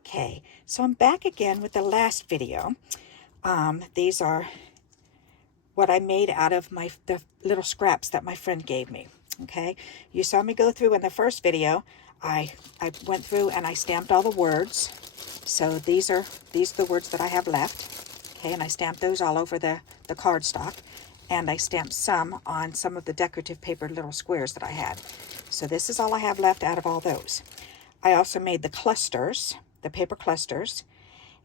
Okay, so I'm back again with the last video. These are what I made out of the little scraps that my friend gave me. Okay, you saw me go through in the first video. I went through and I stamped all the words. So these are the words that I have left. Okay, and I stamped those all over the cardstock, and I stamped some on some of the decorative paper little squares that I had. So this is all I have left out of all those. I also made the clusters, the paper clusters,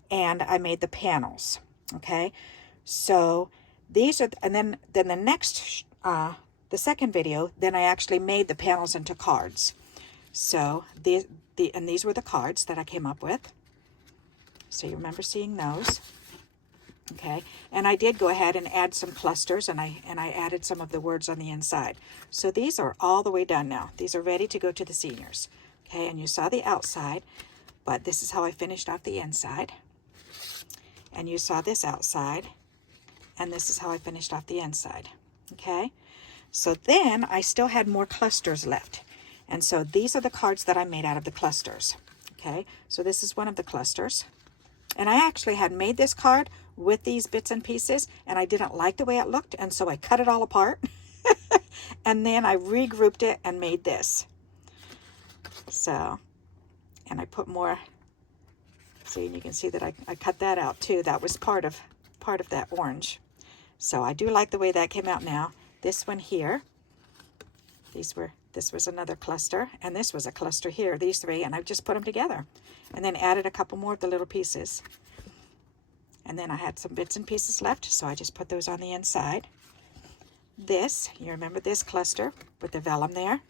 and I made the panels. Okay, so these are, and then the next, the second video, then I actually made the panels into cards. So and these were the cards that I came up with. So you remember seeing those. Okay, and I did go ahead and add some clusters, and I added some of the words on the inside. So these are all the way done now. These are ready to go to the seniors. Okay, and you saw the outside, but this is how I finished off the inside. And you saw this outside, and this is how I finished off the inside. Okay, so then I still had more clusters left. And so these are the cards that I made out of the clusters. Okay, so this is one of the clusters. And I actually had made this card with these bits and pieces, and I didn't like the way it looked, and so I cut it all apart. And then I regrouped it and made this. So, and I put more, so you can see that I cut that out too. That was part of that orange. So I do like the way that came out now. This one here, this was another cluster, and this was a cluster here, these three, and I just put them together. And then added a couple more of the little pieces. And then I had some bits and pieces left, so I just put those on the inside. This, you remember this cluster with the vellum there?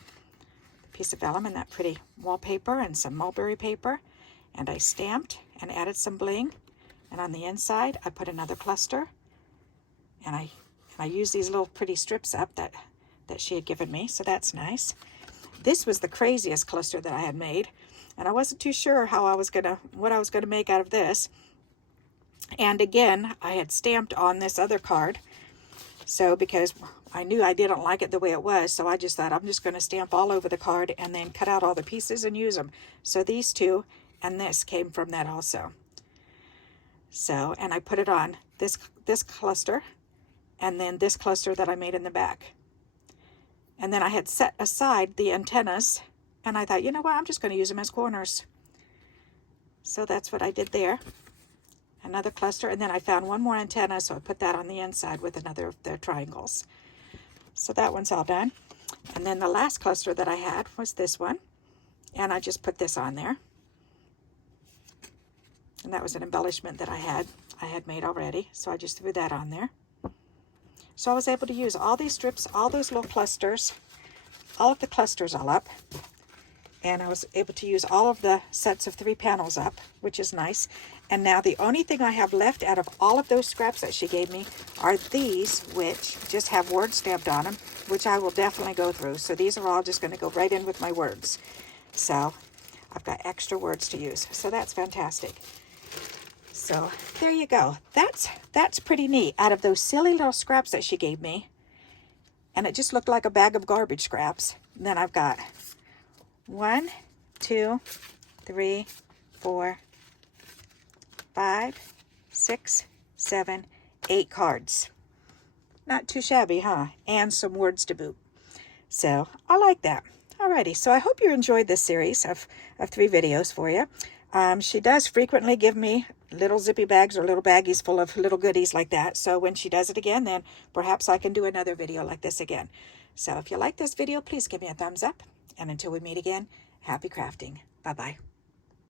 The piece of vellum and that pretty wallpaper and some mulberry paper. And I stamped and added some bling. And on the inside, I put another cluster. And I used these little pretty strips up that she had given me, so that's nice. This was the craziest cluster that I had made. And I wasn't too sure what I was gonna make out of this. And again, I had stamped on this other card. So because I knew I didn't like it the way it was, so I just thought I'm just gonna stamp all over the card and then cut out all the pieces and use them. So these two and this came from that also. So, and I put it on this cluster and then this cluster that I made in the back. And then I had set aside the antennas, and I thought, you know what, I'm just going to use them as corners. So that's what I did there. Another cluster, and then I found one more antenna, so I put that on the inside with another of the triangles. So that one's all done. And then the last cluster that I had was this one, and I just put this on there. And that was an embellishment that I had made already, so I just threw that on there. So I was able to use all these strips, all those little clusters, all of the clusters all up. And I was able to use all of the sets of 3 panels up, which is nice. And now the only thing I have left out of all of those scraps that she gave me are these, which just have words stamped on them, which I will definitely go through. So these are all just going to go right in with my words. So I've got extra words to use. So that's fantastic. So there you go. That's pretty neat. Out of those silly little scraps that she gave me, and it just looked like a bag of garbage scraps. And then I've got 1, 2, 3, 4, 5, 6, 7, 8 cards. Not too shabby, huh? And some words to boot. So I like that. Alrighty, so I hope you enjoyed this series of 3 videos for you. She does frequently give me little zippy bags or little baggies full of little goodies like that. So when she does it again, then perhaps I can do another video like this again. So if you like this video, please give me a thumbs up. And until we meet again, happy crafting. Bye-bye.